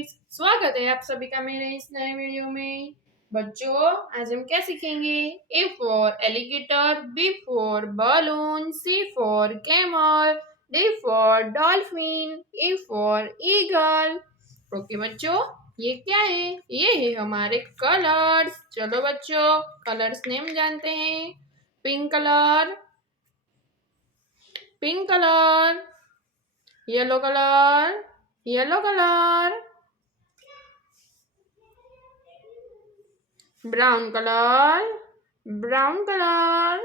Kids, स्वागत है आप सभी का मेरे इस नए वीडियो में। बच्चों, आज हम क्या सीखेंगे? A for alligator, B for balloon, C for camel, D for dolphin, E for eagle. Okay बच्चों, ये क्या है? ये है हमारे कलर्स। चलो बच्चों, कलर्स नेम जानते हैं। Pink colour, pink colour, yellow colour, yellow colour, brown colour, brown colour,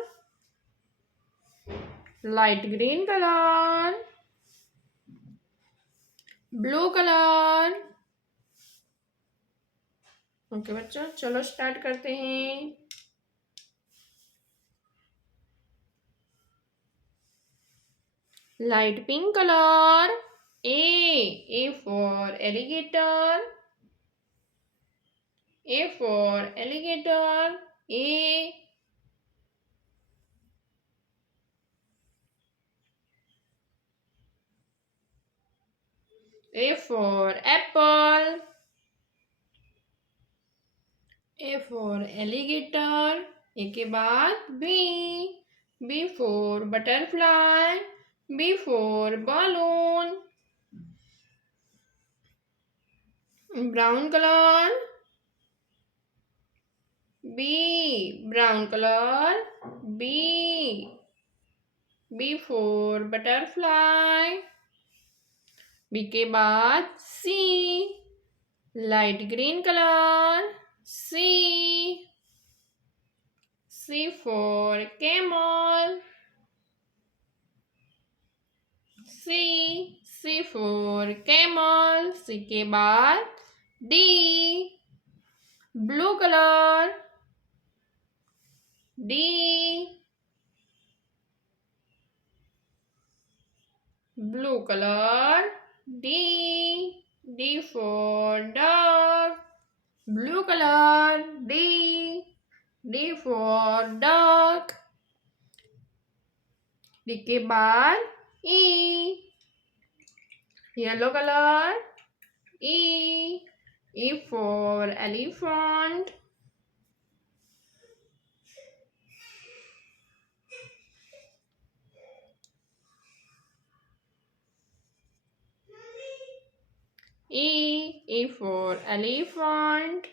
light green colour, blue colour. Okay बच्चों, चलो स्टार्ट करते हैं। Light pink colour, A for alligator, A for alligator, A for apple, A for alligator, A के बाद B for butterfly, B for balloon, brown colour, brown colour, B for butterfly, B के बाद C, light green colour, C for camel, C for camel, C के बाद D, blue colour, D, blue colour, D for dog, blue colour, D for dog, D के बाद E, yellow colour, E for elephant, E for elephant,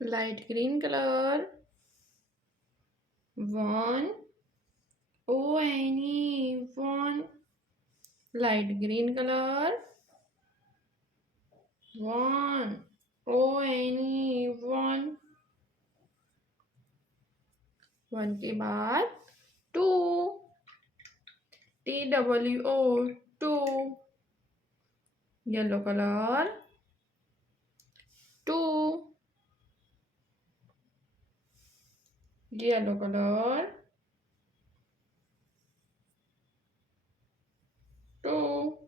light green color, one, one, light green color, one, one के बाद two, TWO, two, yellow color, two, yellow color, two,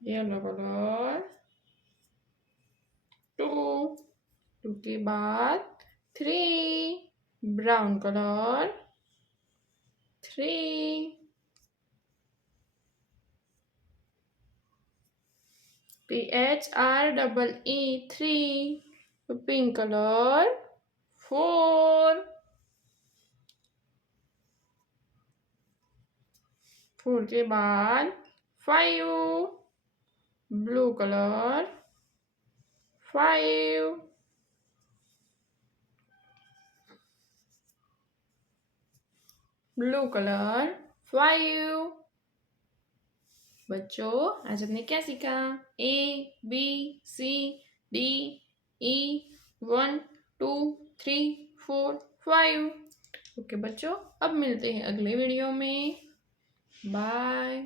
yellow color, two, two के बाद three, brown color, three, PHREE, three, pink color, four, four के बाद five, blue color, five, blue colour, five. बच्चों, आज हमने क्या सीखा? ABCDE 1 2 3 4 5। ओके बच्चों, अब मिलते हैं अगले वीडियो में। बाय।